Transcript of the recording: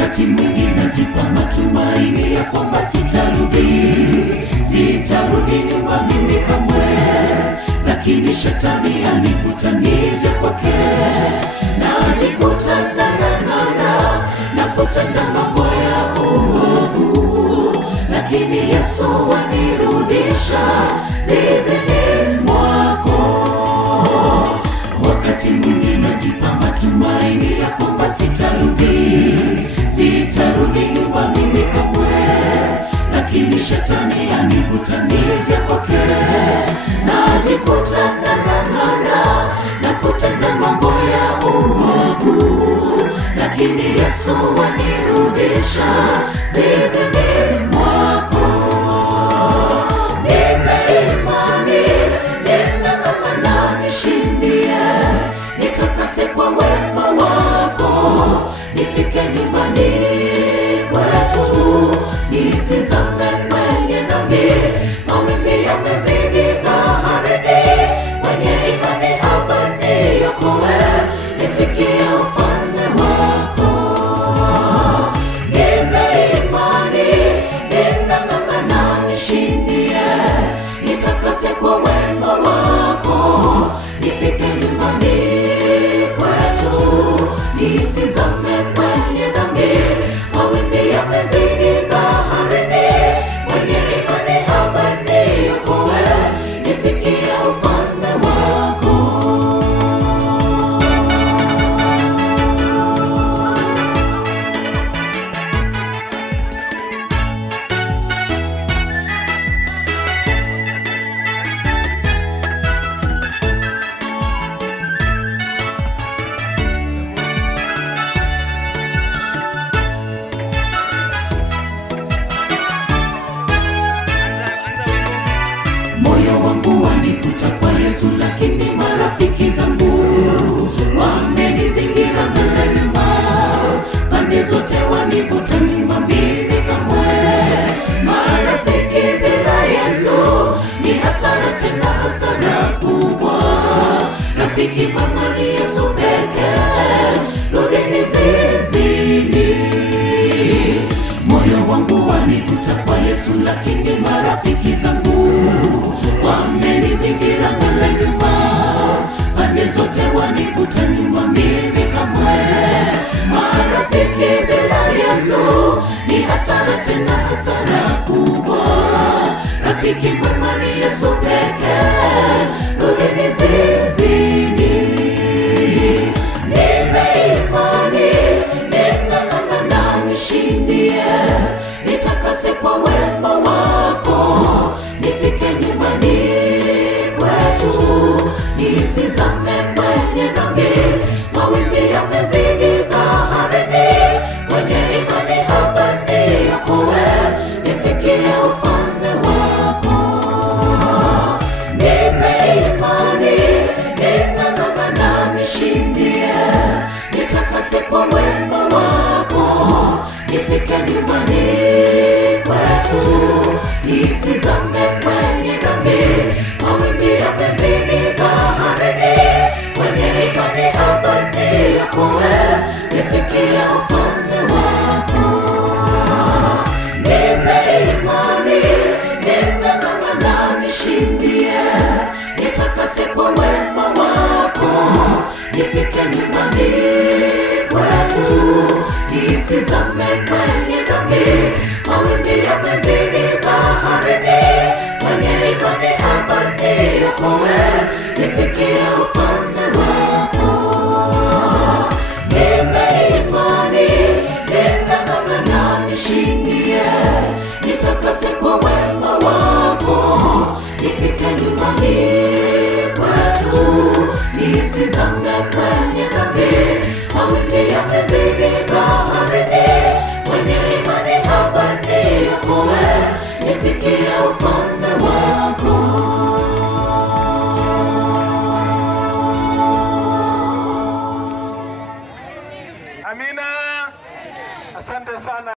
Wakati mwingi najipa matumaini ya kwamba sitarudi nyuma mimi kamwe, lakini shetani anivuta nije kwake. Najikuta nang'ang'ana na kutenda mambo ya uovu, lakini Yesu wanirudisha zizini mwako. Wakati mwingi najipa matumaini ya kwamba sitarudi nyuma mimi kamwe, lakini shetani anivuta nije kwake. Najikuta nang'ang'ana na kutenda mambo ya uovu, lakini Yesu wanirudisha zizini mwako. Nipe imani, ninang'ang'ana nishindie, nitakase kwa wema wako, nifike nyumbani kwetu, nisizame kwenye dhambi. Mawimbi yamezidi baharini, mwenye imani haba niokoe, nifikie ufalme wako. Nipe imani, ninang'ang'ana nishindie, nitakase kwa wema wako, nifike nyumbani kwetu, nisizame kwenye dhambi. Mawimbi yamezidi baharini, mwenye imani haba niokoe, nifikie ufalme wako. Moyo wangu wanivuta kwa Yesu, lakini marafiki zangu wamenizingira mbele nyuma, pande zote wanivuta nyuma mimi kamwe. Marafiki bila Yesu ni hasara, tena hasara kubwa. Rafiki mwema ni Yesu pekee, rudini zizini. Moyo wangu wanivuta kwa Yesu, lakini marafiki zangu wamenizingira mbele nyuma, pande zote wanivuta nyuma mimi kamwe. Marafiki bila Yesu ni hasara, tena hasara kubwa. Rafiki mwema ni Yesu pekee, rudini zizini. Nipe imani, ninang'ang'ana nishindie, nitakase kwa wema wako, nifike nyumbani kwetu, nisizame kwenye dhambi. Mawimbi yamezidi baharini, mwenye imani haba niokoe, nifikie ufalme wako. Nipe imani, ninang'ang'ana nishindie, nitakase kwa wema wako, nifike nyumbani kwetu, nisizame kwenye dhambi. Mawimbi yamezidi baharini, mwenye imani haba niokoe, nifikie ufalme wako. Nipe imani, ninang'ang'ana nishindie, nitakase kwa wema wako, nifike nyumbani kwetu, nisizame kwenye dhambi. Mawimbi yamezidi baharini, mwenye imani haba niokoe, nifikie ufalme wako. Nipe imani, ninang'ang'ana nishindie, nitakase kwa wema wako, nifike nyumbani kwetu, nisizame kwenye dhambi. Mawimbi yamezidi baharini, mwenye imani haba niokoe, nifikie ufalme wako. Amina. Asante sana.